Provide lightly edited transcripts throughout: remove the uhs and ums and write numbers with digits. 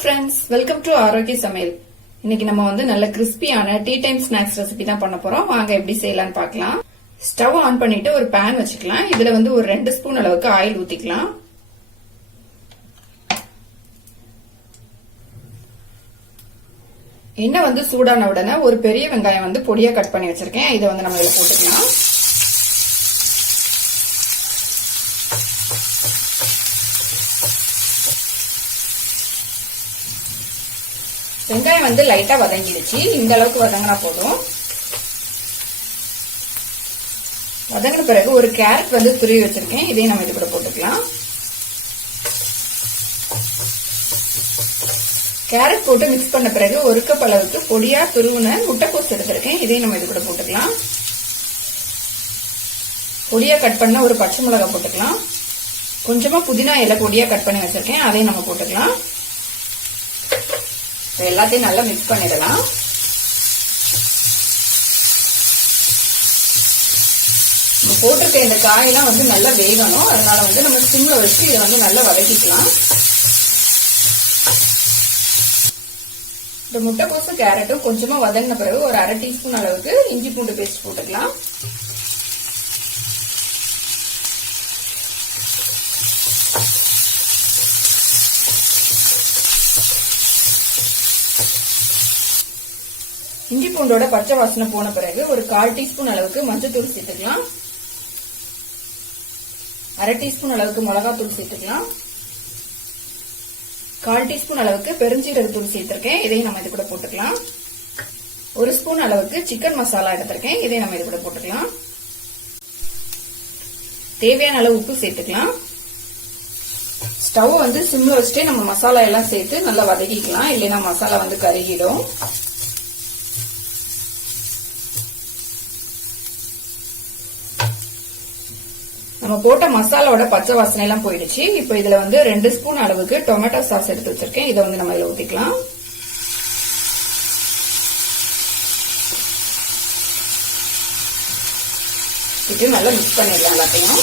Friends, welcome to ஆரோக்கிய சமையல். இன்னைக்கு நம்ம வந்து நல்ல கிறிஸ்பியான டீ டைம் ஸ்நாக்ஸ் ரெசிபி தான் பண்ண போறோம். வாங்க எப்படி செய்யலாம்னு பார்க்கலாம். ஸ்டவ் ஆன் பண்ணிட்டு ஒரு பேன் வச்சுக்கலாம். இதுல வந்து ஒரு 2 ஸ்பூன் அளவுக்கு ஆயில் ஊத்திக்கலாம். எண்ணெய் வந்து சூடான உடனே ஒரு பெரிய வெங்காயம் வந்து பொடியா கட் பண்ணி வச்சிருக்கேன். இதை வந்து நம்ம இதுல போட்டுக்கலாம். வெங்காயம் வந்து லைட்டா வதங்கிடுச்சு. இந்த அளவுக்கு வதங்கினா போதும். வதங்கின பிறகு ஒரு கேரட் வந்து துருவி வச்சிருக்கேன். இதையும் நம்ம இது கூட போட்டுக்கலாம். கேரட் போட்டு மிக்ஸ் பண்ண பிறகு ஒரு கப் அளவுக்கு பொடியா துருவின முட்டைக்கோஸ் எடுத்திருக்கேன். இதையும் நம்ம இது கூட போட்டுக்கலாம். பொடியா கட் பண்ண ஒரு பச்சை மிளகாய் போட்டுக்கலாம். கொஞ்சமா புதினா இலை பொடியா கட் பண்ணி வச்சிருக்கேன். அதையும் நம்ம போட்டுக்கலாம். எல்லாத்தையும் நல்லா மிக்ஸ் பண்ணிடலாம். நம்ம போட்டிருக்க இந்த காயெல்லாம் வந்து நல்லா வேகணும். அதனால வந்து நம்ம சிம்ல வச்சு இதை வந்து நல்லா வதக்கிக்கலாம். இந்த முட்டைக்கோசு கேரட்டும் கொஞ்சமா வதங்கின பிறகு ஒரு 1/2 டீஸ்பூன் அளவுக்கு இஞ்சி பூண்டு பேஸ்ட் போட்டுக்கலாம். இஞ்சி பூண்டோட பச்சை வாசனை போன பிறகு ஒரு 1/4 டீஸ்பூன் அளவுக்கு மஞ்சள்தூள் சேர்த்துக்கலாம். 1/2 டீஸ்பூன் அளவுக்கு மிளகாத்தூள் சேர்த்துக்கலாம். 1/4 டீஸ்பூன் அளவுக்கு பெருஞ்சீரகத்தூள் சேர்த்திருக்கேன். இதையும் நம்ம இது கூட போட்டுக்கலாம். 1 ஸ்பூன் அளவுக்கு சிக்கன் மசாலா எடுத்திருக்கேன். இதையும் நம்ம இது கூட போட்டுக்கலாம். தேவையான அளவு உப்பு சேர்த்துக்கலாம். ஸ்டவ் வந்து சிம்ல வச்சுட்டு நம்ம மசாலா எல்லாம் சேர்த்து நல்லா வதக்கிக்கலாம். இல்லைன்னா மசாலா வந்து கருகிடும். நம்ம போட்ட மசாலாவோட பச்சை வாசனை எல்லாம் போயிடுச்சு. இப்போ இதுல வந்து 2 ஸ்பூன் அளவுக்கு டொமேட்டோ சாஸ் எடுத்து வச்சிருக்கேன். இதை வந்து நம்ம இதுல ஊத்திக்கலாம். இது நல்லா மிக்ஸ் பண்ணிடலாம் எல்லாத்தையும்.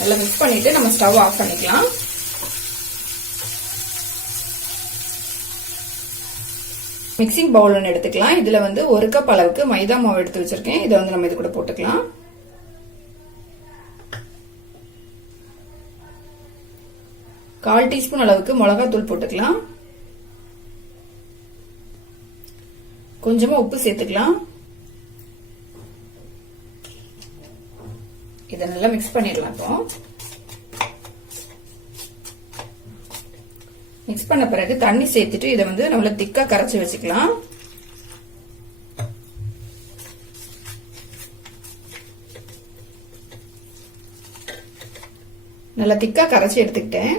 நல்லா மிக்ஸ் பண்ணிட்டு நம்ம ஸ்டவ் ஆஃப் பண்ணிக்கலாம். மிக்சிங் பவுல் ஒன்று எடுத்துக்கலாம். இதுல வந்து 1 கப் அளவுக்கு மைதா மாவு எடுத்து வச்சிருக்கேன். இதை வந்து நம்ம இது கூட போட்டுக்கலாம். கால் டீஸ்பூன் அளவுக்கு மிளகாத்தூள் போட்டுக்கலாம். கொஞ்சமா உப்பு சேர்த்துக்கலாம். இதை நல்லா மிக்ஸ் பண்ணிடலாம். இப்போ மிக்ஸ் பண்ண பிறகு தண்ணி சேர்த்துட்டு இதை வந்து நம்மள திக்கா கரைச்சி வச்சுக்கலாம். நல்லா திக்கா கரைச்சி எடுத்துக்கிட்டேன்.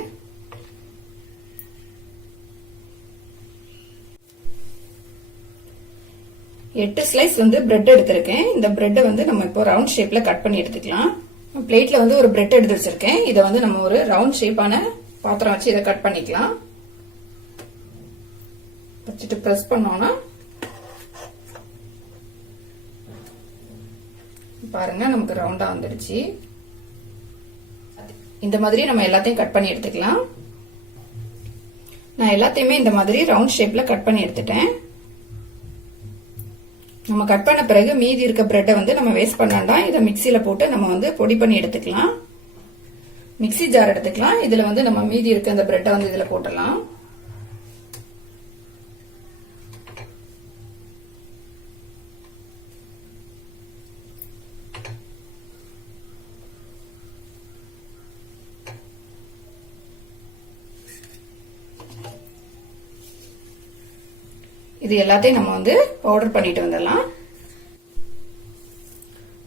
எட்டு ஸ்லைஸ் வந்து பிரெட் எடுத்திருக்கேன். இந்த பிரெட்டை வந்து நம்ம இப்போ ரவுண்ட் ஷேப்ல கட் பண்ணி எடுத்துக்கலாம். பிளேட்ல வந்து ஒரு பிரெட் எடுத்து வச்சிருக்கேன். இதை வந்து நம்ம ஒரு ரவுண்ட் ஷேப்பான பாத்திரம் வச்சு இதை கட் பண்ணிக்கலாம். வச்சுட்டு பிரஸ் பண்ணோம்னா பாருங்க நமக்கு ரவுண்டா வந்துடுச்சு. இந்த மாதிரி நம்ம எல்லாத்தையும் கட் பண்ணி எடுத்துக்கலாம். நான் எல்லாத்தையுமே இந்த மாதிரி ரவுண்ட் ஷேப்ல கட் பண்ணி எடுத்துட்டேன். நம்ம கட் பண்ண பிறகு மீதி இருக்க பிரெட்டை வந்து நம்ம வேஸ்ட் பண்ண வேண்டாம். இதை மிக்சியில போட்டு நம்ம வந்து பொடி பண்ணி எடுத்துக்கலாம். மிக்சி ஜார் எடுத்துக்கலாம். இதுல வந்து நம்ம மீதி இருக்க இந்த பிரெட்டை வந்து இதுல போட்டலாம். இது எல்லாத்தையும் நம்ம வந்து பவுடர் பண்ணிட்டு வந்துடலாம்.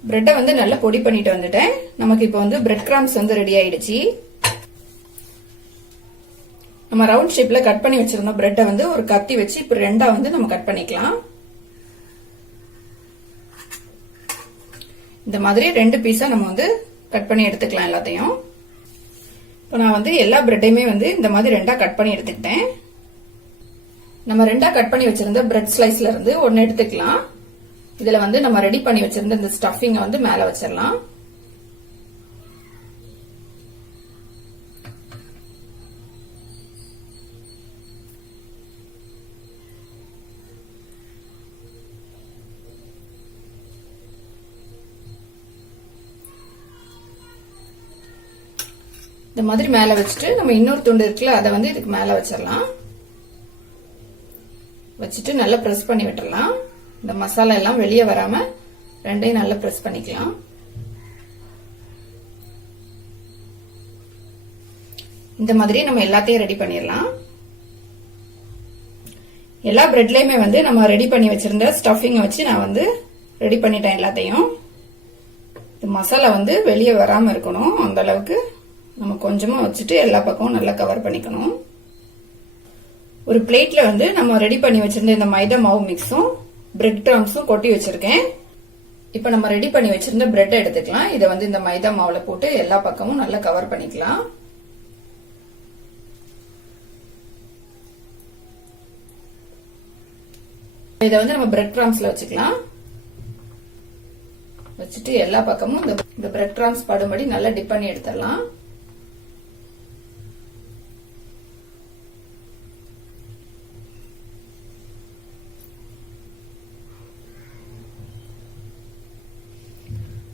பிரெட்டை வந்து நல்லா பொடி பண்ணிட்டு வந்துட்டேன். நமக்கு இப்போ வந்து பிரெட் கிராம்ஸ் வந்து ரெடி ஆயிடுச்சு. நம்ம ரவுண்ட் ஷேப்ல கட் பண்ணி வச்சிருந்தோம் பிரெட்டை வந்து ஒரு கத்தி வச்சு இப்போ 2ஆ வந்து நம்ம கட் பண்ணிக்கலாம். இந்த மாதிரி 2 பீஸா நம்ம வந்து கட் பண்ணி எடுத்துக்கலாம் எல்லாத்தையும். இப்போ நான் வந்து எல்லா பிரெட்டையுமே வந்து இந்த மாதிரி 2ஆ கட் பண்ணி எடுத்துக்கிட்டேன். நம்ம 2ஆ கட் பண்ணி வச்சிருந்த பிரெட் ஸ்லைஸ்ல இருந்து ஒன்னு எடுத்துக்கலாம். இதுல வந்து நம்ம ரெடி பண்ணி வச்சிருந்த இந்த ஸ்டஃபிங்க வந்து மேல வச்சிடலாம். இந்த மாதிரி மேல வச்சுட்டு நம்ம இன்னொரு துண்டு இருக்குல்ல அதை வந்து இதுக்கு மேல வச்சிடலாம். வச்சுட்டு நல்லா பிரஸ் பண்ணி விட்டுறலாம். இந்த மசாலா எல்லாம் வெளியே வராம ரெண்டையும் நல்லா பிரஸ் பண்ணிக்கலாம். இந்த மாதிரி நம்ம எல்லாத்தையும் ரெடி பண்ணிடலாம். எல்லா பிரெட்லயுமே வந்து நம்ம ரெடி பண்ணி வச்சிருந்த ஸ்டஃபிங் வச்சு நான் வந்து ரெடி பண்ணிட்டேன் எல்லாத்தையும். மசாலா வந்து வெளியே வராம இருக்கணும், அந்த அளவுக்கு நம்ம கொஞ்சமா வச்சுட்டு எல்லா பக்கமும் நல்லா கவர் பண்ணிக்கணும். ஒரு பிளேட்ல வந்து நம்ம ரெடி பண்ணி வச்சிருந்த இந்த மைதா மாவு மிக்ஸும் பிரெட் கிராம்ஸும் கொட்டி வச்சிருக்கேன். இப்ப நம்ம ரெடி பண்ணி வச்சிருந்த பிரெட் எடுத்துக்கலாம். இதை வந்து இந்த மைதா மாவுல போட்டு எல்லா பக்கமும் நல்லா கவர் பண்ணிக்கலாம். இதை வந்து நம்ம பிரெட் கிராம்ஸ்ல வச்சுக்கலாம். வச்சுட்டு எல்லா பக்கமும் இந்த பிரெட் கிராம்ஸ் படும்படி நல்லா டிப் பண்ணி எடுத்துடலாம்.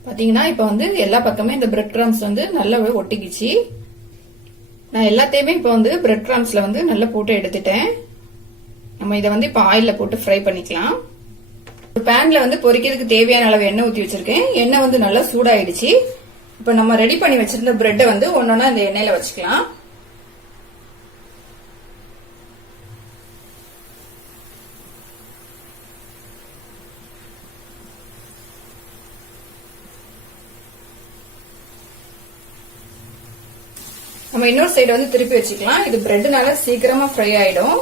பாத்தீங்கன்னா இப்ப வந்து எல்லா பக்கமே இந்த பிரெட் கிராம்ஸ் வந்து நல்லாவே ஒட்டிக்கிச்சு. நான் எல்லாத்தையுமே இப்ப வந்து பிரெட் கிராம்ஸ்ல வந்து நல்லா போட்டு எடுத்துட்டேன். நம்ம இதை வந்து இப்ப ஆயில்ல போட்டு ஃப்ரை பண்ணிக்கலாம். ஒரு பேன்ல வந்து பொரிக்கிறதுக்கு தேவையான அளவு எண்ணெய் ஊத்தி வச்சிருக்கேன். எண்ணெய் வந்து நல்லா சூடாயிடுச்சு. இப்ப நம்ம ரெடி பண்ணி வச்சிருந்த பிரெட்டை வந்து ஒன்னொன்னா இந்த எண்ணெயில வச்சுக்கலாம். நம்ம இன்னொரு சைடு வந்து திருப்பி வச்சுக்கலாம். இது பிரெட்னால சீக்கிரமா ஃப்ரை ஆயிடும்.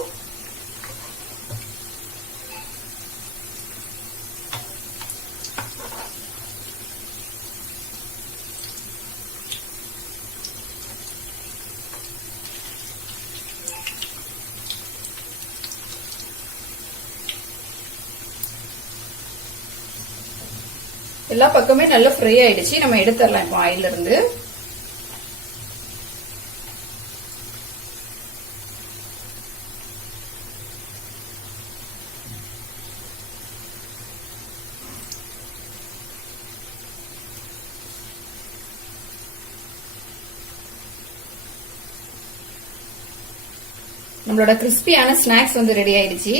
எல்லா பக்கமே நல்லா ஃப்ரை ஆயிடுச்சு. நம்ம எடுத்துடலாம் இப்போ ஆயில இருந்து. நம்மளோட கிறிஸ்பியான ஸ்நாக்ஸ் வந்து ரெடி ஆயிடுச்சு.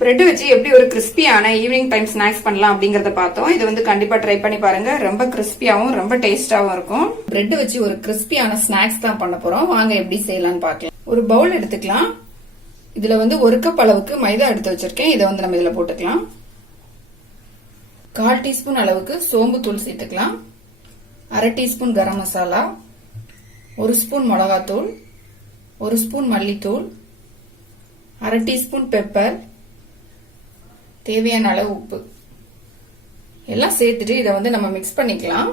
பிரெட் வச்சு எப்படி ஒரு கிறிஸ்பியான ஈவினிங் டைம் ஸ்நாக்ஸ் பண்ணலாம் அப்படிங்கறத பார்த்தோம். இது வந்து கண்டிப்பா ட்ரை பண்ணி பாருங்க. ரொம்ப கிறிஸ்பியாவும் ரொம்ப டேஸ்டாவும் இருக்கும். பிரெட் வச்சு ஒரு கிறிஸ்பியான ஸ்நாக்ஸ் தான் பண்ண போறோம். வாங்க எப்படி செய்யலாம்னு பார்க்கலாம். ஒரு பவுல் எடுத்துக்கலாம். இதுல வந்து 1 கப் அளவுக்கு மைதா எடுத்து வச்சிருக்கேன். இதை வந்து நம்ம இதுல போட்டுக்கலாம். 1/4 டீஸ்பூன் அளவுக்கு சோம்பு தூள் சேர்த்துக்கலாம். 1/2 டீஸ்பூன் கரம் மசாலா, 1 ஸ்பூன் மிளகாத்தூள், 1 ஸ்பூன் மல்லித்தூள், 1/2 டீஸ்பூன் பெப்பர், தேவையான அளவு உப்பு எல்லாம் சேர்த்துட்டு இதை வந்து நம்ம மிக்ஸ் பண்ணிக்கலாம்.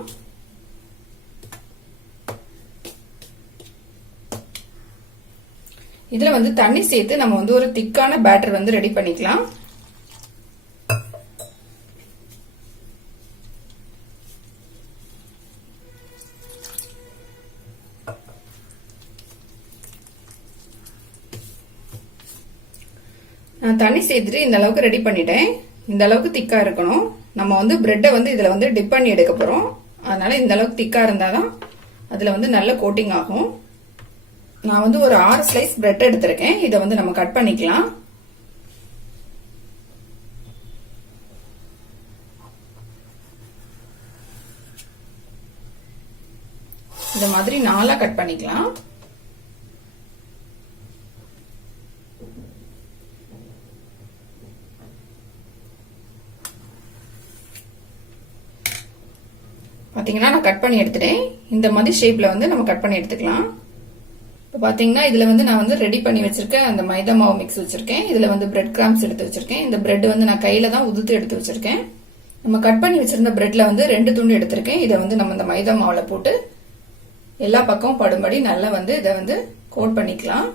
இதுல வந்து தண்ணி சேர்த்து நம்ம வந்து ஒரு திக்கான பேட்டர் வந்து ரெடி பண்ணிக்கலாம். நான் தண்ணி சேர்த்துட்டு இந்த அளவுக்கு ரெடி பண்ணிட்டேன். இந்த அளவுக்கு திக்கா இருக்கணும். நம்ம வந்து பிரெட்டை வந்து இதுல வந்து டிப் பண்ணி எடுக்க போறோம். அதனால இந்த அளவுக்கு திக்கா இருந்தாதான் அதுல வந்து நல்ல கோட்டிங் ஆகும். நான் வந்து ஒரு 6 ஸ்லைஸ் பிரெட் எடுத்திருக்கேன். இதை வந்து நம்ம கட் பண்ணிக்கலாம். இந்த மாதிரி 4ஆ கட் பண்ணிக்கலாம். பாத்தீங்கன்னா நான் கட் பண்ணி எடுத்துட்டேன். இந்த மாதிரி ஷேப்ல வந்து நம்ம கட் பண்ணி எடுத்துக்கலாம். பாத்தீங்கன்னா இதுல வந்து நான் வந்து ரெடி பண்ணி வச்சிருக்கேன் அந்த மைதா மாவு மிக்ஸ் வச்சிருக்கேன். இதுல வந்து பிரெட் கிராம்ஸ் எடுத்து வச்சிருக்கேன். இந்த பிரெட் வந்து நான் கையில தான் உதுத்து எடுத்து வச்சிருக்கேன். நம்ம கட் பண்ணி வச்சிருந்த பிரெட்ல வந்து 2 துண்டு எடுத்திருக்கேன். இதை வந்து நம்ம இந்த மைதா மாவுல போட்டு எல்லா பக்கமும் படும்படி நல்லா வந்து இதை வந்து கோட் பண்ணிக்கலாம்.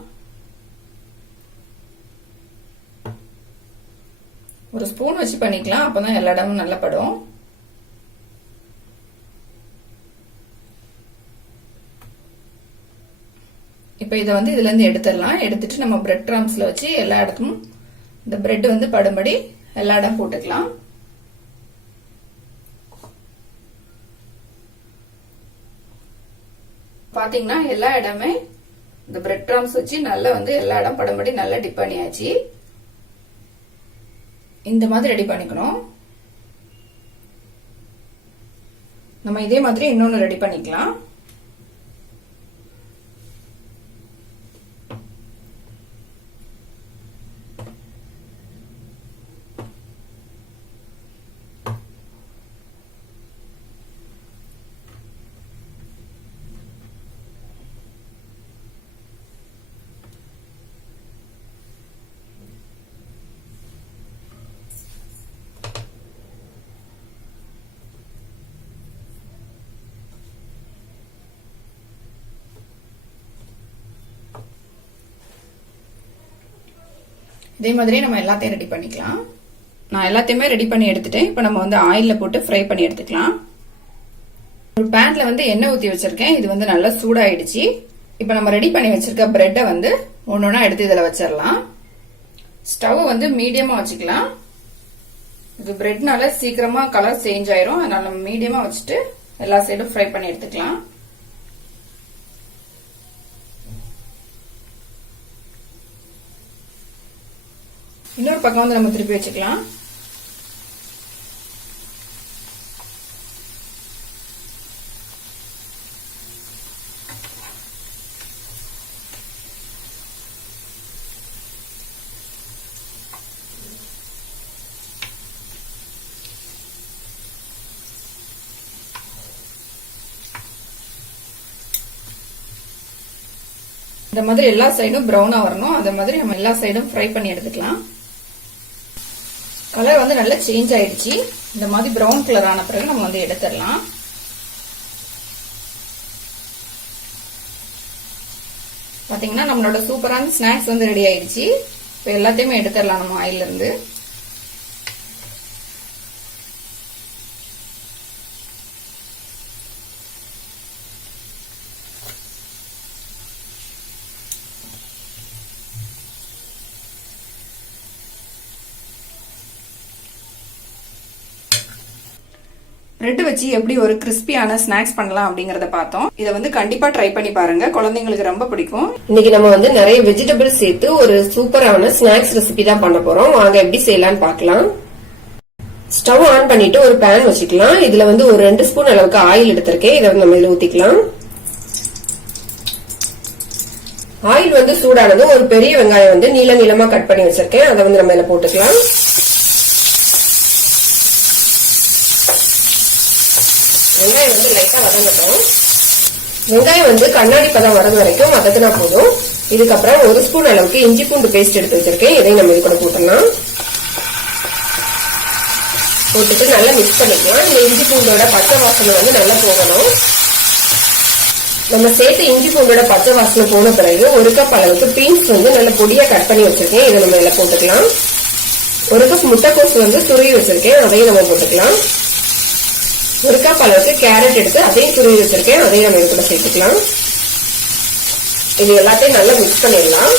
ஒரு ஸ்பூன் வச்சு பண்ணிக்கலாம், அப்பதான் எல்லா இடமும் நல்லா படும். இப்ப இதை வந்து இதுல இருந்து எடுத்துடலாம். எடுத்துட்டு நம்ம பிரெட் கிராம்ஸ்ல வச்சு எல்லா இடத்தும் இந்த பிரெட் வந்து படும்படி எல்லா இடம் போட்டுக்கலாம். பாத்தீங்கன்னா எல்லா இடமே இந்த பிரெட் கிராம்ஸ் வச்சு நல்லா வந்து எல்லா இடம் படும்படி நல்லா டிப் பண்ணியாச்சு. இந்த மாதிரி ரெடி பண்ணிக்கணும். நம்ம இதே மாதிரி இன்னொன்னு ரெடி பண்ணிக்கலாம். இதே மாதிரி நம்ம எல்லாத்தையும் ரெடி பண்ணிக்கலாம். நான் எல்லாத்தையுமே ரெடி பண்ணி எடுத்துட்டேன். இப்போ நம்ம வந்து ஆயில்ல போட்டு ஃப்ரை பண்ணி எடுத்துக்கலாம். ஒரு பேன்ல வந்து எண்ணெய் ஊத்தி வச்சிருக்கேன். இது வந்து நல்லா சூடாயிடுச்சு. இப்போ நம்ம ரெடி பண்ணி வச்சிருக்க பிரெட்டை வந்து ஒன்னொன்னா எடுத்து இதுல வச்சிடலாம். ஸ்டவ் வந்து மீடியமா வச்சுக்கலாம். இது பிரெட்னால சீக்கிரமா கலர் சேஞ்ச் ஆயிரும். அதனால நம்ம மீடியமா வச்சுட்டு எல்லா சைடும் ஃப்ரை பண்ணி எடுத்துக்கலாம். இன்னொரு பக்கம் வந்து நம்ம திருப்பி வச்சுக்கலாம். இந்த மாதிரி எல்லா சைடும் பிரவுனா வரணும். அந்த மாதிரி நம்ம எல்லா சைடும் ஃப்ரை பண்ணி எடுத்துக்கலாம். கலர் வந்து நல்லா சேஞ்ச் ஆயிடுச்சு. இந்த மாதிரி பிரவுன் கலர் ஆன பிறகு நம்ம வந்து எடுத்துடலாம். பாத்தீங்கன்னா நம்மளோட சூப்பரான ஸ்நாக்ஸ் வந்து ரெடி ஆயிடுச்சு. இப்போ எல்லாத்தையுமே எடுத்துடலாம் நம்ம ஆயில்ல இருந்து. பிரெட் வச்சு எப்படி ஒரு கிறிஸ்பியான ஸ்நாக்ஸ் பண்ணலாம் அப்படிங்கறத பார்த்தோம். இதை வந்து கண்டிப்பா ட்ரை பண்ணி பாருங்க, குழந்தைங்களுக்கு ரொம்ப பிடிக்கும். இன்னைக்கு நம்ம வந்து நிறைய வெஜிடபிள்ஸ் சேர்த்து ஒரு சூப்பரான ஸ்நாக்ஸ் ரெசிபி தான் பண்ண போறோம். வாங்க எப்படி செய்யலாம்னு பார்க்கலாம். ஸ்டவ் ஆன் பண்ணிட்டு ஒரு பேன் வச்சுக்கலாம். இதுல வந்து ஒரு 2 ஸ்பூன் அளவுக்கு ஆயில் எடுத்திருக்கேன். இதை நம்ம இதுல ஊத்திக்கலாம். ஆயில் வந்து சூடானதும் ஒரு பெரிய வெங்காயம் வந்து நீள நீளமா கட் பண்ணி வச்சிருக்கேன். அதை வந்து நம்ம இதுல போட்டுக்கலாம். வெங்காயம் வந்து லைட்டா வதங்கட்டும். வெங்காயம் வந்து கண்ணாடி பதம் வரது வரைக்கும் வதக்கினா போதும். இதுக்கப்புறம் 1 ஸ்பூன் அளவுக்கு இஞ்சி பூண்டு பேஸ்ட் எடுத்து வச்சிருக்கேன். இதையும் நம்ம இது கூட போட்டுடலாம். போட்டுட்டு நல்லா மிக்ஸ் பண்ணிக்கலாம். இந்த இஞ்சி பூண்டோட பச்சை வாசனை வந்து நல்லா போகணும். நம்ம சேர்த்து இஞ்சி பூண்டோட பச்சை வாசனை போன பிறகு 1 கப் அளவுக்கு பீன்ஸ் வந்து நல்ல பொடியா கட் பண்ணி வச்சிருக்கேன். இதை நம்ம இதுல போட்டுக்கலாம். 1 கப் முட்டைக்கோசு வந்து துருவி வச்சிருக்கேன். அதையும் நம்ம போட்டுக்கலாம். 1 கப் அளவுக்கு கேரட் எடுத்து அதையும் துருவி வச்சிருக்கேன். அதையும் நம்ம இது கூட சேர்த்துக்கலாம். இது எல்லாத்தையும் நல்லா மிக்ஸ் பண்ணிடலாம்.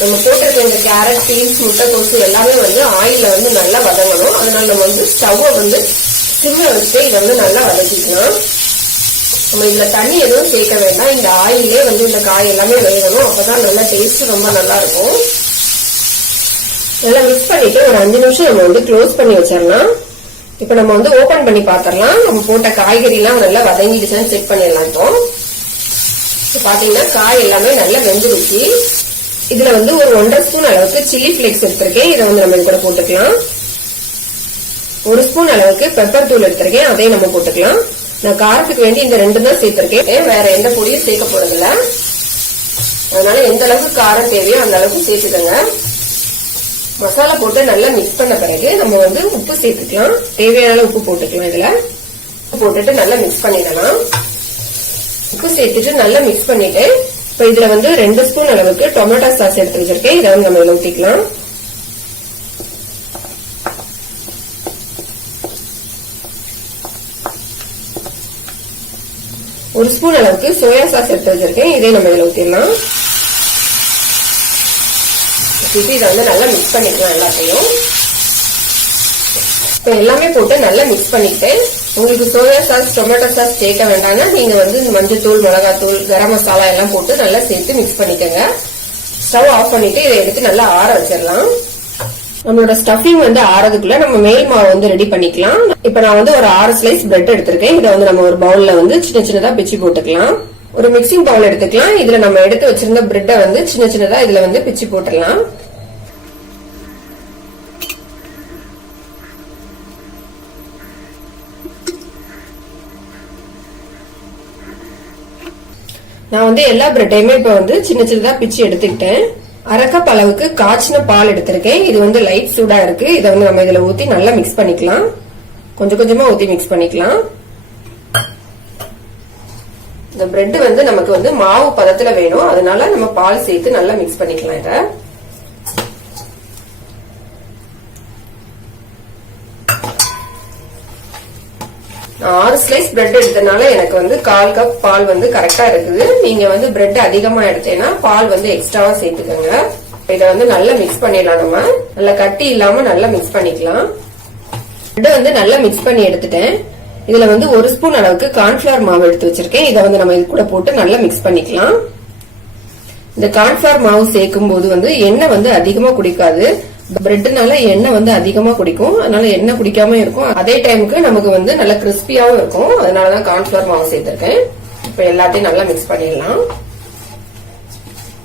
நம்ம போட்டிருக்க இந்த கேரட், பீன்ஸ், முட்டைக்கோசு எல்லாமே வந்து ஆயில்ல வந்து நல்லா வதங்கணும். அதனால நம்ம வந்து ஸ்டவ்வை வந்து சிம்ல வச்சு இதை வந்து நல்லா வதக்கிக்கலாம். நம்ம இதுல தண்ணி எதுவும் சேர்க்க வேண்டாம். இந்த ஆயிலே வந்து இந்த காய் எல்லாமே வேகணும். அப்பதான் நல்லா டேஸ்ட் ரொம்ப நல்லா இருக்கும். நல்லா மிக்ஸ் பண்ணிட்டு ஒரு 5 நிமிஷம் நம்ம வந்து க்ளோஸ் பண்ணி வச்சிடலாம். இப்ப நம்ம வந்து ஓபன் பண்ணி பாத்திரலாம். நம்ம போட்ட காய்கறி எல்லாம் நல்லா வதங்கிடுச்சுன்னு செக் பண்ணிடலாம். இப்போ பாத்தீங்கன்னா காய் எல்லாமே நல்லா வெந்துருச்சு. இதுல வந்து ஒரு 1.5 ஸ்பூன் அளவுக்கு சில்லி பிளேக்ஸ் எடுத்திருக்கேன். இதை வந்து நம்ம இது கூட போட்டுக்கலாம். 1 ஸ்பூன் அளவுக்கு பெப்பர் தூள் எடுத்திருக்கேன். அதையும் நம்ம போட்டுக்கலாம். நான் காரத்துக்கு வேண்டி இந்த 2 தான் சேர்த்திருக்கேன், வேற எந்த பொடியும் சேர்க்க போறதில்ல. அதனால எந்த அளவுக்கு காரம் தேவையோ அந்த அளவுக்கு சேர்த்துக்கங்க. மசாலா போட்டு நல்லா மிக்ஸ் பண்ண பிறகு நம்ம வந்து உப்பு சேர்த்துக்கலாம், தேவையான உப்பு போட்டுக்கலாம். இதுல போட்டுட்டு நல்லா மிக்ஸ் பண்ணிடலாம். உப்பு சேர்த்துட்டு நல்லா மிக்ஸ் பண்ணிட்டு இப்ப இதுல வந்து 2 ஸ்பூன் அளவுக்கு டொமேட்டோ சாஸ் எடுத்து வச்சிருக்கேன். இதை வந்து நம்ம இதுல ஊத்திக்கலாம். ஒரு ஸ்பூன் அளவுக்கு சோயா சாஸ் எடுத்து வச்சிருக்கேன். இதே நம்ம இதுல ஊத்திடலாம். இதை வந்து நல்லா மிக்ஸ் பண்ணிக்கலாம் எல்லாத்தையும். இப்ப எல்லாமே போட்டு நல்லா மிக்ஸ் பண்ணிட்டு உங்களுக்கு சோயா சாஸ் டொமேட்டோ சாஸ் சேர்க்க வேண்டாம்னா நீங்க வந்து மஞ்சள் தூள், மிளகாத்தூள், கரம் மசாலா எல்லாம் போட்டு நல்லா சேர்த்து மிக்ஸ் பண்ணிக்கோங்க. ஸ்டவ் ஆஃப் பண்ணிட்டு இதை எடுத்து நல்லா ஆற வச்சிடலாம். நம்மளோட ஸ்டஃபிங் வந்து ஆறதுக்குள்ள நம்ம மேல் மாவு வந்து ரெடி பண்ணிக்கலாம். இப்ப நான் வந்து ஒரு 6 ஸ்லைஸ் பிரெட் எடுத்திருக்கேன். இதை வந்து நம்ம ஒரு பவுல்ல வந்து சின்ன சின்னதா பிச்சு போட்டுக்கலாம். ஒரு மிக்சிங் பவுல் எடுத்துக்கலாம். இதுல நம்ம எடுத்து வச்சிருந்த பிரெட்டை வந்து சின்ன சின்னதா இதுல வந்து பிச்சு போட்டுடலாம். நான் வந்து எல்லா பிரெட்டையுமே இப்ப வந்து சின்ன சின்னதா பிச்சு எடுத்துக்கிட்டேன். 1/2 கப் அளவுக்கு காய்ச்சின பால் எடுத்திருக்கேன். இது வந்து லைட் சூடா இருக்கு. இதை வந்து நம்ம இதுல ஊத்தி நல்லா மிக்ஸ் பண்ணிக்கலாம். கொஞ்சம் கொஞ்சமா ஊத்தி மிக்ஸ் பண்ணிக்கலாம். இந்த பிரெட் வந்து நமக்கு வந்து மாவு பதத்துல வேணும், அதனால நம்ம பால் சேர்த்து நல்லா மிக்ஸ் பண்ணிக்கலாம். இத நான் 6 ஸ்லைஸ் பிரெட் எடுத்தனால எனக்கு வந்து 1/4 கப் பால் வந்து கரெக்டா இருக்குது. நீங்க வந்து பிரெட் அதிகமா எடுத்தேன்னா பால் வந்து எக்ஸ்ட்ராவா சேர்த்துக்கோங்க. இதை வந்து நல்லா மிக்ஸ் பண்ணிடலாம். நம்ம நல்லா கட்டி இல்லாம நல்லா மிக்ஸ் பண்ணிக்கலாம். பிரெட் வந்து நல்லா மிக்ஸ் பண்ணி எடுத்துட்டேன். இதுல வந்து 1 ஸ்பூன் அளவுக்கு கார்ன்ஃபிளவர் மாவு எடுத்து வச்சிருக்கேன். இதை வந்து நம்ம இது கூட போட்டு நல்லா மிக்ஸ் பண்ணிக்கலாம். இந்த கார்ன்ஃபிளவர் மாவு சேர்க்கும் போது வந்து எண்ணெய் வந்து அதிகமா குடிக்காது. பிரெட்னால எண்ணெய் வந்து அதிகமா குடிக்கும், அதனால எண்ணெய் குடிக்காம இருக்கும். அதே டைமுக்கு நமக்கு வந்து நல்ல கிறிஸ்பியாவும் இருக்கும். அதனாலதான் கார்ன்ஃபிளவர் மாவு சேர்த்திருக்கேன். இப்ப எல்லாத்தையும் நல்லா மிக்ஸ் பண்ணிடலாம்.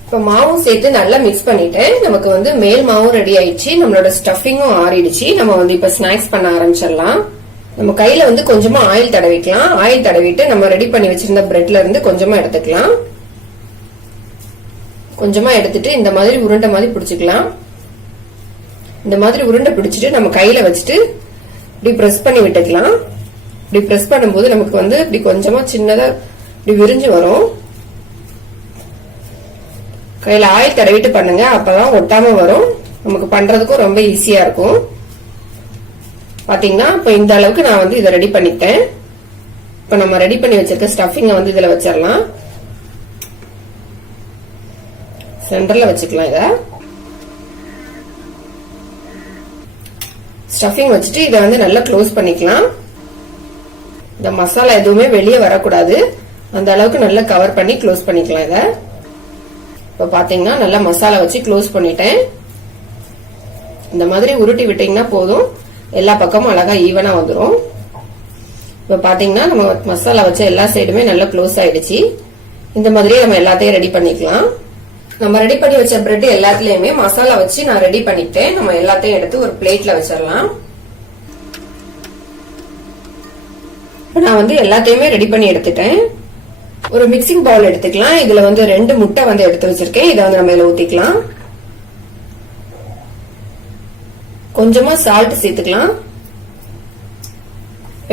இப்ப மாவும் சேர்த்து நல்லா மிக்ஸ் பண்ணிட்டேன். நமக்கு வந்து மேல் மாவும் ரெடி ஆயிடுச்சு, நம்மளோட ஸ்டஃபிங்கும் ஆறிடுச்சு. நம்ம வந்து இப்ப ஸ்நாக்ஸ் பண்ண ஆரம்பிச்சிடலாம். நம்ம கையில வந்து கொஞ்சமா ஆயில் தடவிக்கலாம். ஆயில் தடவிட்டு நம்ம ரெடி பண்ணி வச்சிருந்த பிரெட்ல இருந்து கொஞ்சமா எடுத்துக்கலாம். கொஞ்சமா எடுத்துட்டு இந்த மாதிரி உருண்டை மாதிரி பிடிச்சுக்கலாம். இந்த மாதிரி உருண்டை பிடிச்சிட்டு நம்ம கையில வச்சுட்டு இப்படி பிரஸ் பண்ணி விட்டுக்கலாம். இப்படி பிரஸ் பண்ணும்போது நமக்கு வந்து இப்படி கொஞ்சமா சின்னதா இப்படி விரிஞ்சு வரும். கையில ஆயில் தடவிட்டு பண்ணுங்க, அப்பதான் ஒட்டாம வரும். நமக்கு பண்றதுக்கும் ரொம்ப ஈஸியா இருக்கும். பாத்தீங்கன்னா இப்ப இந்த அளவுக்கு நான் வந்து இதை ரெடி பண்ணிட்டேன். இப்ப நம்ம ரெடி பண்ணி வச்சிருக்க ஸ்டஃபிங்க வந்து இதுல வச்சிடலாம். சென்டர்ல வச்சுக்கலாம். இத ஸ்டஃபிங் வச்சுட்டு இதை வந்து நல்லா க்ளோஸ் பண்ணிக்கலாம். இந்த மசாலா எதுவுமே வெளியே வரக்கூடாது, அந்த அளவுக்கு நல்லா கவர் பண்ணி க்ளோஸ் பண்ணிக்கலாம். இத இப்ப பாத்தீங்கன்னா நல்லா மசாலா வச்சு க்ளோஸ் பண்ணிட்டேன். இந்த மாதிரி உருட்டி விட்டீங்கன்னா போதும், எல்லா பக்கமும் அழகா ஈவனா வந்துடும். இப்ப பாத்தீங்கன்னா நம்ம மசாலா வச்ச எல்லா சைடுமே நல்லா க்ளோஸ் ஆயிடுச்சு. இந்த மாதிரியே நம்ம எல்லாத்தையும் ரெடி பண்ணிக்கலாம். நம்ம ரெடி பண்ணி வச்ச பிரெட் எல்லாத்துலயுமே மசாலா வச்சு நான் ரெடி பண்ணிட்டேன். நம்ம எல்லாத்தையும் எடுத்து ஒரு பிளேட்ல வச்சிடலாம். நான் வந்து எல்லாத்தையுமே ரெடி பண்ணி எடுத்துட்டேன். ஒரு மிக்சிங் பவுல் எடுத்துக்கலாம். இதுல வந்து 2 முட்டை வந்து எடுத்து வச்சிருக்கேன். இதை வந்து நம்ம இதுல ஊத்திக்கலாம். கொஞ்சமா சால்ட் சேர்த்துக்கலாம்.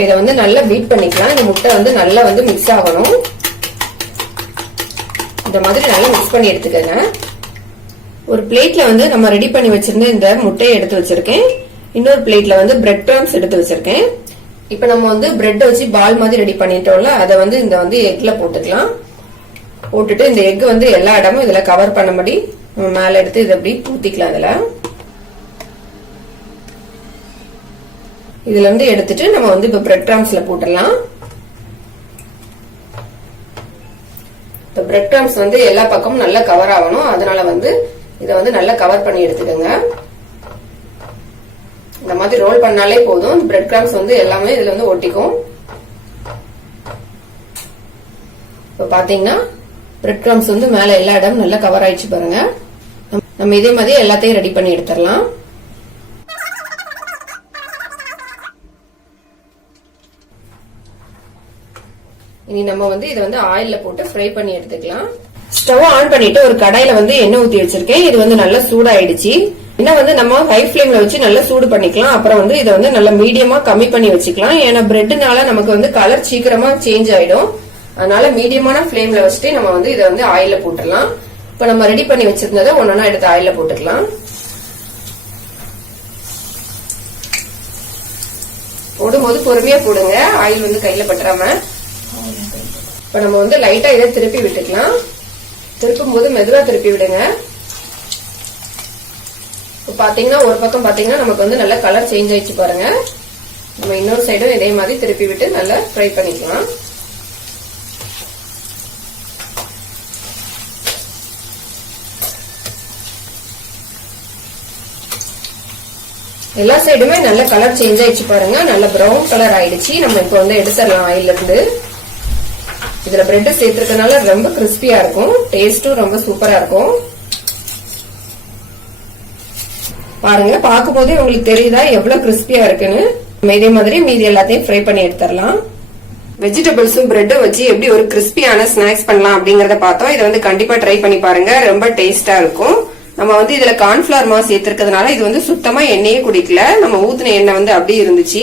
இதை வந்து நல்லா பீட் பண்ணிக்கலாம். இந்த முட்டை வந்து நல்லா வந்து மிக்ஸ் ஆகணும். இந்த மாதிரி நல்லா மிக்ஸ் பண்ணி எடுத்துக்கங்க. ஒரு பிளேட்ல வந்து நம்ம ரெடி பண்ணி வச்சிருந்த இந்த முட்டையை எடுத்து வச்சிருக்கேன். இன்னொரு பிளேட்ல வந்து பிரெட் கிரம்ஸ் எடுத்து வச்சிருக்கேன். இப்ப நம்ம வந்து பிரெட் வச்சு பால் மாதிரி ரெடி பண்ணிட்டோம்ல, அதை வந்து இந்த வந்து எக்ல போட்டுக்கலாம். போட்டுட்டு இந்த எக் வந்து எல்லா இடமும் இதுல கவர் பண்ணபடி நம்ம மேல எடுத்து இதை அப்படி ஊத்திக்கலாம். இதுல இருந்து எடுத்துட்டு நம்ம வந்து இப்ப பிரெட் கிரம்ஸ்ல போட்டுடலாம். இந்த பிரெட் கிரம்ஸ் வந்து எல்லா பக்கமும் நல்லா கவர் ஆகணும், அதனால வந்து இதை வந்து நல்லா கவர் பண்ணி எடுத்துக்கோங்க. இந்த மாதிரி ரோல் பண்ணாலே போதும், பிரெட் கிரம்ஸ் வந்து எல்லாமே இதுல வந்து ஒட்டிக்கும். இப்ப பாத்தீங்கன்னா பிரெட் கிரம்ஸ் வந்து மேல எல்லா இடமும் நல்லா கவர் ஆயிடுச்சு பாருங்க. நம்ம இதே மாதிரி எல்லாத்தையும் ரெடி பண்ணி எடுத்துடலாம். இனி நம்ம வந்து இதை வந்து ஆயில்ல போட்டு ஃப்ரை பண்ணி எடுத்துக்கலாம். ஸ்டவ் ஆன் பண்ணிட்டு ஒரு கடாயில வந்து எண்ணெய் ஊத்தி வச்சிருக்கேன். இது வந்து நல்லா சூடாயிடுச்சு. எண்ணெய் வந்து நம்ம ஹை ஃபிளேம்ல வச்சு நல்லா சூடு பண்ணிக்கலாம். அப்புறம் வந்து இதை வந்து நல்லா மீடியமா கம்மி பண்ணி வச்சுக்கலாம். ஏன்னா பிரெட்னால நமக்கு வந்து கலர் சீக்கிரமா சேஞ்ச் ஆயிடும். அதனால மீடியமான ஃபிளேம்ல வச்சுட்டு நம்ம வந்து இதை வந்து ஆயில்ல போட்டுடலாம். இப்ப நம்ம ரெடி பண்ணி வச்சிருந்ததை ஒன்னொன்னா எடுத்து ஆயில்ல போட்டுக்கலாம். போடும்போது பொறுமையா போடுங்க, ஆயில் வந்து கையில பற்றாம. இப்ப நம்ம வந்து லைட்டா இதை திருப்பி விட்டுக்கலாம். திருப்பும் போது மெதுவா திருப்பி விடுங்க. இப்ப பாத்தீங்கன்னா ஒரு பக்கம் பாத்தீங்கன்னா நமக்கு வந்து நல்ல கலர் சேஞ்ச் ஆயிடுச்சு பாருங்க. நம்ம இன்னொரு சைடும் இதே மாதிரி திருப்பி விட்டு நல்லா ஃப்ரை பண்ணிக்கலாம். எல்லா சைடுமே நல்ல கலர் சேஞ்ச் ஆயிடுச்சு பாருங்க. நல்ல பிரவுன் கலர் ஆயிடுச்சு. நம்ம இப்ப வந்து எடுத்துடலாம் ஆயில்ல இருந்து. இதுல பிரெட் சேர்த்திருக்கனால ரொம்ப கிறிஸ்பியா இருக்கும். டேஸ்டும் ரொம்ப சூப்பரா இருக்கும். பாருங்க, பார்க்கும் போதே உங்களுக்கு தெரியுதா எவ்வளவு கிறிஸ்பியா இருக்குன்னு. இதே மாதிரி மீதி எல்லாத்தையும் ஃப்ரை பண்ணி எடுத்துடலாம். வெஜிடபிள்ஸும் பிரெட்டும் வச்சு எப்படி ஒரு கிறிஸ்பியான ஸ்நாக்ஸ் பண்ணலாம் அப்படிங்கறத பார்த்தோம். இதை வந்து கண்டிப்பா ட்ரை பண்ணி பாருங்க, ரொம்ப டேஸ்டா இருக்கும். நம்ம வந்து இதுல கார்ன்ஃபிளவர் மாவு சேர்த்திருக்கிறதுனால இது வந்து சுத்தமா எண்ணெயே குடிக்கல. நம்ம ஊத்துன எண்ணெய் வந்து அப்படியே இருந்துச்சு.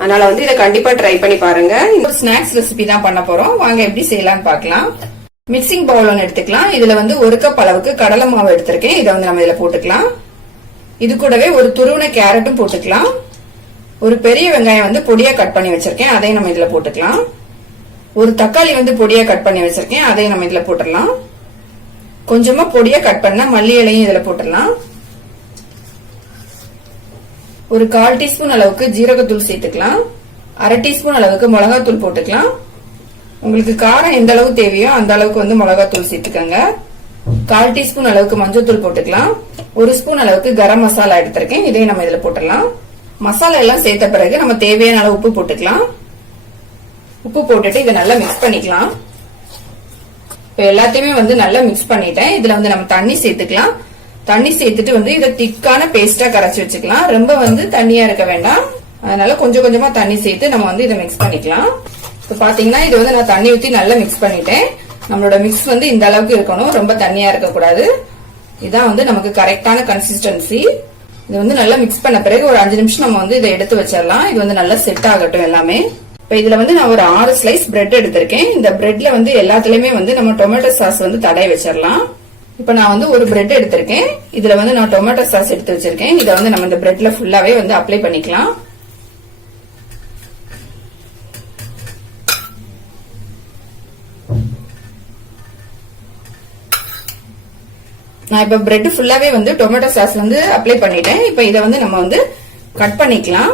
அதனால வந்து இதை கண்டிப்பா ட்ரை பண்ணி பாருங்க. இந்த ஸ்நாக்ஸ் ரெசிபி தான் பண்ண போறோம். வாங்க எப்படி செய்யலாம்னு பார்க்கலாம். மிக்சிங் பவுல் ஒன்று எடுத்துக்கலாம். இதுல வந்து 1 கப் அளவுக்கு கடலை மாவு எடுத்திருக்கேன். இதை வந்து நம்ம இதுல போட்டுக்கலாம். இது கூடவே ஒரு துருவன கேரட்டும் போட்டுக்கலாம். ஒரு பெரிய வெங்காயம் வந்து பொடியா கட் பண்ணி வச்சிருக்கேன், அதையும் நம்ம இதுல போட்டுக்கலாம். ஒரு தக்காளி வந்து பொடியா கட் பண்ணி வச்சிருக்கேன், அதையும் நம்ம இதுல போட்டுடலாம். கொஞ்சமா பொடியா கட் பண்ண மல்லி இலையும் இதுல போட்டுடலாம். ஒரு 1/4 டீஸ்பூன் அளவுக்கு ஜீரகத்தூள் சேர்த்துக்கலாம். 1/2 டீஸ்பூன் அளவுக்கு மிளகாத்தூள் போட்டுக்கலாம். உங்களுக்கு காரம் எந்த அளவு தேவையோ அந்த அளவுக்கு வந்து மிளகாத்தூள் சேர்த்துக்கோங்க. 1/4 டீஸ்பூன் அளவுக்கு மஞ்சள்தூள் போட்டுக்கலாம். 1 ஸ்பூன் அளவுக்கு கரம் மசாலா எடுத்திருக்கேன், இதையும் நம்ம இதுல போட்டுடலாம். மசாலா எல்லாம் சேர்த்த பிறகு நம்ம தேவையான அளவு உப்பு போட்டுக்கலாம். உப்பு போட்டுட்டு இதை நல்லா மிக்ஸ் பண்ணிக்கலாம். இப்ப எல்லாத்தையுமே வந்து நல்லா மிக்ஸ் பண்ணிட்டேன். இதுல வந்து நம்ம தண்ணி சேர்த்துக்கலாம். தண்ணி சேர்த்துட்டு வந்து இதை திக்கான பேஸ்டா கரைச்சி வச்சுக்கலாம். ரொம்ப வந்து தண்ணியா இருக்க வேண்டாம். அதனால கொஞ்சம் கொஞ்சமா தண்ணி சேர்த்து நம்ம வந்து இதை மிக்ஸ் பண்ணிக்கலாம். இப்ப பாத்தீங்கன்னா இது வந்து நான் தண்ணி ஊத்தி நல்லா மிக்ஸ் பண்ணிட்டேன். நம்மளோட மிக்ஸ் வந்து இந்த அளவுக்கு இருக்கணும், ரொம்ப தண்ணியா இருக்க கூடாது. இதான் வந்து நமக்கு கரெக்டான கன்சிஸ்டன்சி. இது வந்து நல்லா மிக்ஸ் பண்ண பிறகு ஒரு 5 நிமிஷம் நம்ம வந்து இதை எடுத்து வச்சிடலாம். இது வந்து நல்லா செட் ஆகட்டும் எல்லாமே. இப்ப இதுல வந்து நான் ஒரு 6 ஸ்லைஸ் பிரெட் எடுத்திருக்கேன். இந்த பிரெட்ல வந்து எல்லாத்துலயுமே வந்து நம்ம டொமேட்டோ சாஸ் வந்து தடவி வச்சிடலாம். இப்ப நான் வந்து ஒரு பிரெட் எடுத்திருக்கேன். இதுல வந்து நான் டொமேட்டோ சாஸ் எடுத்து வச்சிருக்கேன். இதை வந்து நம்ம இந்த பிரெட்ல ஃபுல்லாவே வந்து அப்ளை பண்ணிக்கலாம். நான் இப்ப பிரெட் ஃபுல்லாவே வந்து டொமேட்டோ சாஸ் வந்து அப்ளை பண்ணிட்டேன். இப்ப இதை வந்து நம்ம வந்து கட் பண்ணிக்கலாம்.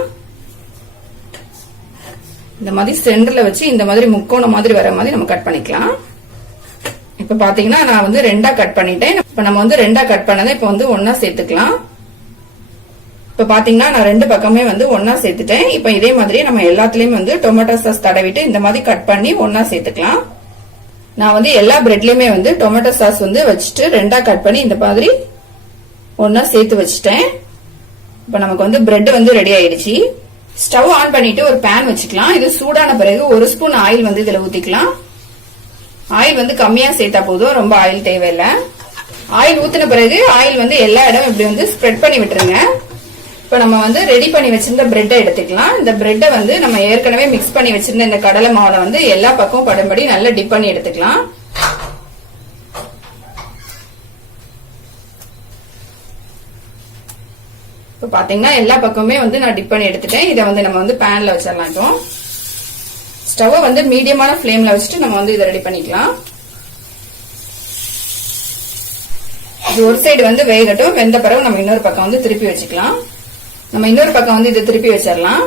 இந்த மாதிரி சென்டர்ல வச்சு இந்த மாதிரி முக்கோணம் மாதிரி வர மாதிரி நம்ம கட் பண்ணிக்கலாம். இப்ப பாத்தீங்கன்னா நான் வந்து 2ஆ கட் பண்ணிட்டேன். இப்ப நம்ம வந்து 2ஆ கட் பண்ணதை இப்ப வந்து ஒன்னா சேர்த்துக்கலாம். இப்ப பாத்தீங்கன்னா நான் 2 பக்கமே வந்து ஒன்னா சேர்த்துட்டேன். இப்ப இதே மாதிரி நம்ம எல்லாத்துலயும் வந்து டொமேட்டோ சாஸ் தடவிட்டு இந்த மாதிரி கட் பண்ணி ஒன்னா சேர்த்துக்கலாம். நான் வந்து எல்லா பிரெட்லயுமே வந்து டொமேட்டோ சாஸ் வந்து வச்சுட்டு 2ஆ கட் பண்ணி இந்த மாதிரி ஒன்னா சேர்த்து வச்சுட்டேன். இப்ப நமக்கு வந்து பிரெட் வந்து ரெடி ஆயிடுச்சு. ஸ்டவ் ஆன் பண்ணிட்டு ஒரு பேன் வச்சுக்கலாம். இது சூடான பிறகு 1 ஸ்பூன் ஆயில் வந்து இதுல ஊத்திக்கலாம். ஆயில் வந்து கம்மியா சேர்த்தா போதும், ரொம்ப ஆயில் தேவையில்லை. ஆயில் ஊத்தின பிறகு ஆயில் வந்து எல்லா இடம் இப்படி வந்து ஸ்ப்ரெட் பண்ணி விட்டுருங்க. இப்ப நம்ம வந்து ரெடி பண்ணி வச்சிருந்த பிரெட்டை எடுத்துக்கலாம். இந்த பிரெட்டை வந்து நம்ம ஏற்கனவே மிக்ஸ் பண்ணி வச்சிருந்த இந்த கடலை மாவுல வந்து எல்லா பக்கமும் படும்படி நல்லா டிப் பண்ணி எடுத்துக்கலாம். இப்ப பாத்தீங்கன்னா எல்லா பக்கமுமே வந்து நான் டிப் பண்ணி எடுத்துட்டேன். இதை வந்து நம்ம வந்து பேன்ல வச்சிடலாம். இப்போ ஸ்டவ் வந்து மீடியமான ஃபிளேம்ல வச்சுட்டு நம்ம வந்து இதை ரெடி பண்ணிக்கலாம். இது ஒரு சைடு வந்து வேகட்டும். வெந்த பிறகு நம்ம இன்னொரு பக்கம் வந்து திருப்பி வச்சுக்கலாம். நம்ம இன்னொரு பக்கம் வந்து இதை திருப்பி வச்சிடலாம்.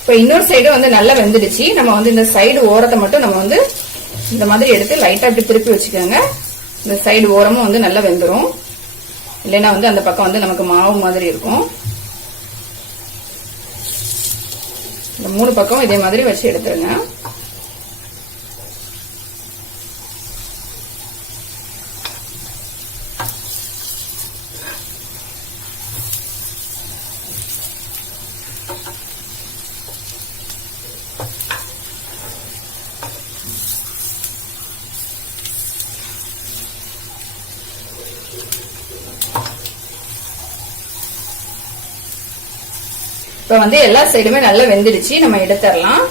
இப்ப இன்னொரு சைடு வந்து நல்லா வெந்துடுச்சு. நம்ம வந்து இந்த சைடு ஓரத்தை மட்டும் நம்ம வந்து இந்த மாதிரி எடுத்து லைட்டா அப்படி திருப்பி வச்சுக்கோங்க. இந்த சைடு ஓரமும் வந்து நல்லா வெந்துடும். இல்லைன்னா வந்து அந்த பக்கம் வந்து நமக்கு மாவு மாதிரி இருக்கும். இந்த 3 பக்கம் இதே மாதிரி வச்சு எடுத்துருங்க. இப்ப வந்து எல்லா சைடுமே நல்லா வெந்துடுச்சு, நம்ம எடுத்துடலாம்.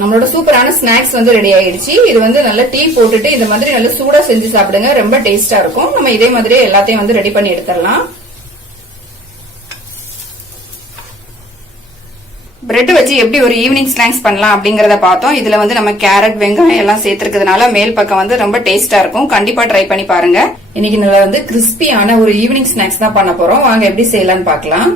நம்மளோட சூப்பரான ஸ்நாக்ஸ் வந்து ரெடி ஆயிடுச்சு. இது வந்து நல்லா டீ போட்டுட்டு இந்த மாதிரி நல்லா சூடா செஞ்சு சாப்பிடுங்க, ரொம்ப டேஸ்டா இருக்கும். நம்ம இதே மாதிரி எல்லாத்தையும் வந்து ரெடி பண்ணி எடுத்துடலாம். பிரெட் வச்சு எப்படி ஒரு ஈவினிங் ஸ்நாக்ஸ் பண்ணலாம் அப்படிங்கறத பார்த்தோம். இதுல வந்து நம்ம கேரட், வெங்காயம் எல்லாம் சேர்த்திருக்கிறதுனால மேல் பக்கம் வந்து ரொம்ப டேஸ்டா இருக்கும். கண்டிப்பா ட்ரை பண்ணி பாருங்க. இன்னைக்கு நல்லா வந்து கிறிஸ்பியான ஒரு ஈவினிங் ஸ்நாக்ஸ் தான் பண்ண போறோம். வாங்க எப்படி செய்யலாம்னு பார்க்கலாம்.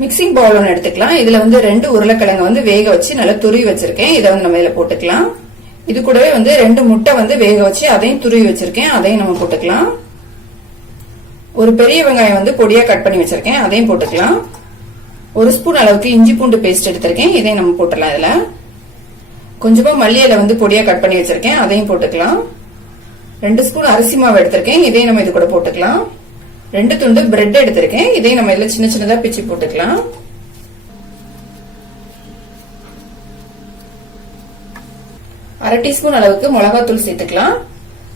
மிக்சிங் பவுல் ஒன்று எடுத்துக்கலாம். இதுல வந்து 2 உருளைக்கிழங்கு வந்து வேக வச்சு நல்லா துருவி வச்சிருக்கேன். இதை வந்து நம்ம இதுல போட்டுக்கலாம். இது கூடவே வந்து 2 முட்டை வந்து வேக வச்சு அதையும் துருவி வச்சிருக்கேன், அதையும் நம்ம போட்டுக்கலாம். ஒரு பெரிய வெங்காயம் வந்து பொடியா கட் பண்ணி வச்சிருக்கேன், அதையும் போட்டுக்கலாம். 1 ஸ்பூன் அளவுக்கு இஞ்சி பூண்டு பேஸ்ட் எடுத்திருக்கேன், இதையும் நம்ம போட்டுடலாம். இதுல கொஞ்சமா மல்லி இலை வந்து பொடியா கட் பண்ணி வச்சிருக்கேன், அதையும் போட்டுக்கலாம். 2 ஸ்பூன் அரிசி மாவு எடுத்திருக்கேன், இதையும் நம்ம இது கூட போட்டுக்கலாம். 2 துண்டு பிரெட் எடுத்திருக்கேன், இதையும் நம்ம இதுல சின்ன சின்னதா பிச்சு போட்டுக்கலாம். அரை டீஸ்பூன் அளவுக்கு மிளகாத்தூள் சேர்த்துக்கலாம்.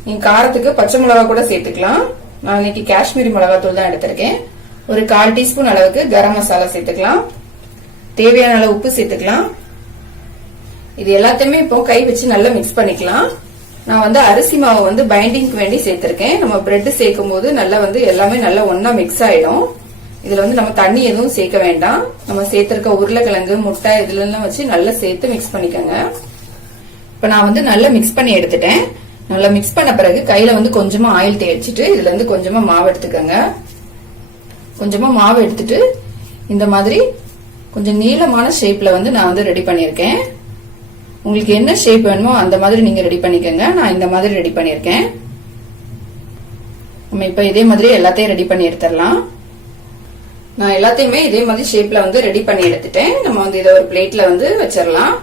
நீங்க காரத்துக்கு பச்சை மிளகா கூட சேர்த்துக்கலாம். நான் இன்னைக்கு காஷ்மீரி மிளகாத்தூள் தான் எடுத்திருக்கேன். ஒரு 1/4 டீஸ்பூன் அளவுக்கு கரம் மசாலா சேர்த்துக்கலாம். தேவையான அளவு உப்பு சேர்த்துக்கலாம். இது எல்லாத்தையுமே இப்போ கை வச்சு நல்லா மிக்ஸ் பண்ணிக்கலாம். நான் வந்து அரிசி மாவு வந்து பைண்டிங்க்கு வேண்டி சேர்த்திருக்கேன். நம்ம பிரெட் சேர்க்கும் போது நல்லா வந்து எல்லாமே நல்லா ஒன்னா மிக்ஸ் ஆயிடும். இதுல வந்து நம்ம தண்ணி எதுவும் சேர்க்க வேண்டாம். நம்ம சேர்த்திருக்க உருளைக்கிழங்கு, முட்டை இதுல எல்லாம் வச்சு நல்லா சேர்த்து மிக்ஸ் பண்ணிக்கோங்க. இப்ப நான் வந்து நல்லா மிக்ஸ் பண்ணி எடுத்துட்டேன். நல்லா மிக்ஸ் பண்ண பிறகு கையில வந்து கொஞ்சமா ஆயில் தேய்ச்சிட்டு இதுல இருந்து கொஞ்சமா மாவு எடுத்துக்கோங்க. கொஞ்சமா மாவு எடுத்துட்டு இந்த மாதிரி கொஞ்சம் நீளமான ஷேப்ல வந்து நான் வந்து ரெடி பண்ணிருக்கேன். உங்களுக்கு என்ன ஷேப் வேணுமோ அந்த மாதிரி நீங்க ரெடி பண்ணிக்கோங்க. நான் இந்த மாதிரி ரெடி பண்ணிருக்கேன். நம்ம இப்ப இதே மாதிரி எல்லாத்தையும் ரெடி பண்ணி எடுத்துடலாம். நான் எல்லாத்தையுமே இதே மாதிரி ஷேப்ல வந்து ரெடி பண்ணி எடுத்துட்டேன். நம்ம வந்து இதை ஒரு பிளேட்ல வந்து வச்சிடலாம்.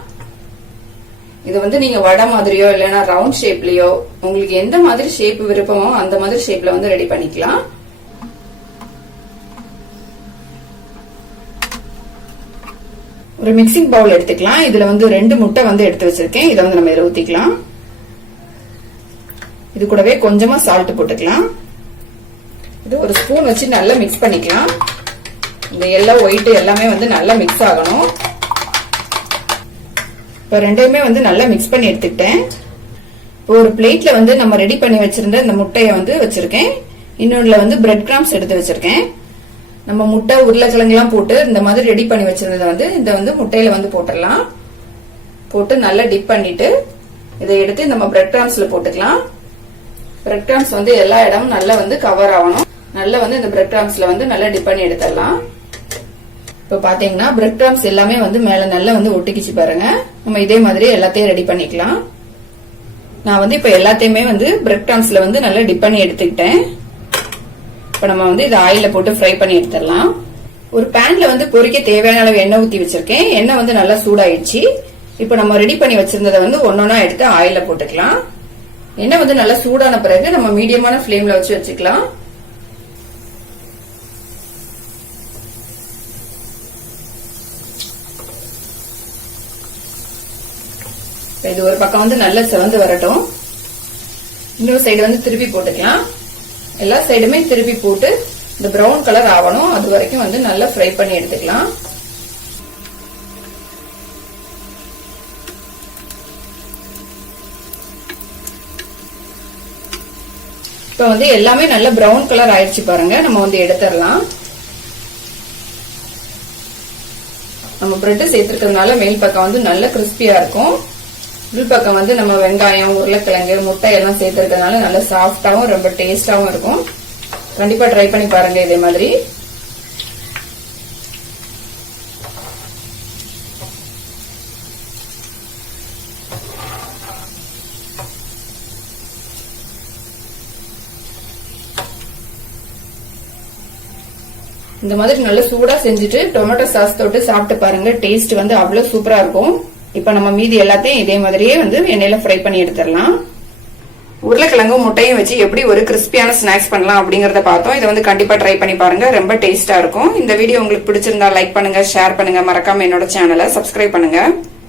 இது வந்து நீங்க வடை மாதிரியோ இல்லைன்னா ரவுண்ட் ஷேப்லயோ உங்களுக்கு எந்த மாதிரி ஷேப் விருப்பமோ அந்த மாதிரி ஷேப்ல வந்து ரெடி பண்ணிக்கலாம். ஒரு மிக்சிங் பவுல் எடுத்துக்கலாம். இதுல வந்து 2 முட்டை வந்து எடுத்து வச்சிருக்கேன். இதை வந்து நம்ம இதுல ஊத்திக்கலாம். இது கூடவே கொஞ்சமா சால்ட் போட்டுக்கலாம். இது ஒரு ஸ்பூன் வச்சு நல்லா மிக்ஸ் பண்ணிக்கலாம். இந்த எல்லோ ஒயிட் எல்லாமே வந்து நல்லா மிக்ஸ் ஆகணும். இப்ப ரெண்டையுமே வந்து நல்லா மிக்ஸ் பண்ணி எடுத்துக்கிட்டேன். இப்போ ஒரு பிளேட்ல வந்து நம்ம ரெடி பண்ணி வச்சிருந்த இந்த முட்டையை வந்து வச்சிருக்கேன். இன்னொன்னுல வந்து பிரெட் கிராம்ஸ் எடுத்து வச்சிருக்கேன். நம்ம முட்டை, உருளைக்கிழங்கு எல்லாம் போட்டு இந்த மாதிரி ரெடி பண்ணி வச்சிருந்ததை வந்து இந்த வந்து முட்டையில வந்து போட்டுடலாம். போட்டு நல்லா டிப் பண்ணிட்டு இதை எடுத்து நம்ம பிரெட் கிராம்ஸ்ல போட்டுக்கலாம். பிரெட் கிராம்ஸ் வந்து எல்லா இடமும் நல்லா வந்து கவர் ஆகணும். நல்லா வந்து இந்த பிரெட் கிராம்ஸ்ல வந்து நல்லா டிப் பண்ணி எடுத்துடலாம். இப்ப பாத்தீங்கன்னா பிரெட் கிராம்ஸ் எல்லாமே வந்து மேல நல்லா வந்து ஒட்டிக்கிச்சு பாருங்க. நம்ம இதே மாதிரி எல்லாத்தையும் ரெடி பண்ணிக்கலாம். நான் வந்து இப்ப எல்லாத்தையுமே வந்து பிரெட் கிராம்ஸ்ல வந்து நல்லா டிப் பண்ணி எடுத்துக்கிட்டேன். இப்ப நம்ம வந்து இதை ஆயில போட்டு ஃப்ரை பண்ணி எடுத்துடலாம். ஒரு பேன்ல வந்து பொரிக்க தேவையான அளவு எண்ணெய் ஊத்தி வச்சிருக்கேன். எண்ணெய் வந்து நல்லா சூடாயிடுச்சு. இப்ப நம்ம ரெடி பண்ணி வச்சிருந்ததை வந்து ஒன்னொன்னா எடுத்து ஆயில போட்டுக்கலாம். எண்ணெய் வந்து நல்லா சூடான பிறகு நம்ம மீடியமான ஃபிளேம்ல வச்சு வச்சுக்கலாம். இது ஒரு பக்கம் வந்து நல்லா செவந்து வரட்டும். இன்னொரு சைடு வந்து திருப்பி போட்டுக்கலாம். எல்லா சைடுமே திருப்பி போட்டு இந்த பிரவுன் கலர் ஆகணும். அது வரைக்கும் வந்து நல்லா ஃப்ரை பண்ணி எடுத்துக்கலாம். இப்ப வந்து எல்லாமே நல்ல பிரவுன் கலர் ஆயிடுச்சு பாருங்க. நம்ம வந்து எடுத்துடலாம். நம்ம பிரெட் சேர்த்திருக்கிறதுனால மேல் பக்கம் வந்து நல்ல கிறிஸ்பியா இருக்கும். உள் பக்கம் வந்து நம்ம வெங்காயம், உருளைக்கிழங்கு, முட்டை எல்லாம் சேர்த்திருக்கிறதுனால நல்ல சாஃப்டாவும் ரொம்ப டேஸ்டாவும் இருக்கும். கண்டிப்பா ட்ரை பண்ணி பாருங்க இதே மாதிரி. இந்த மாதிரி நல்ல சூடா செஞ்சுட்டு டொமேட்டோ சாஸ் தொட்டு சாப்பிட்டு பாருங்க. டேஸ்ட் வந்து அவ்வளவு சூப்பரா இருக்கும். இப்ப நம்ம மீதி எல்லாத்தையும் இதே மாதிரியே வந்து எண்ணெயில ஃப்ரை பண்ணி எடுத்துடலாம். உருளைக்கிழங்கும் முட்டையும் வச்சு எப்படி ஒரு கிறிஸ்பியான ஸ்நாக்ஸ் பண்ணலாம் அப்படிங்கறத பார்த்தோம். இதை வந்து கண்டிப்பா ட்ரை பண்ணி பாருங்க. ரொம்ப டேஸ்டா இருக்கும். இந்த வீடியோ உங்களுக்கு பிடிச்சிருந்தா லைக் பண்ணுங்க, ஷேர் பண்ணுங்க. மறக்காம என்னோட சேனலை சப்ஸ்கிரைப் பண்ணுங்க.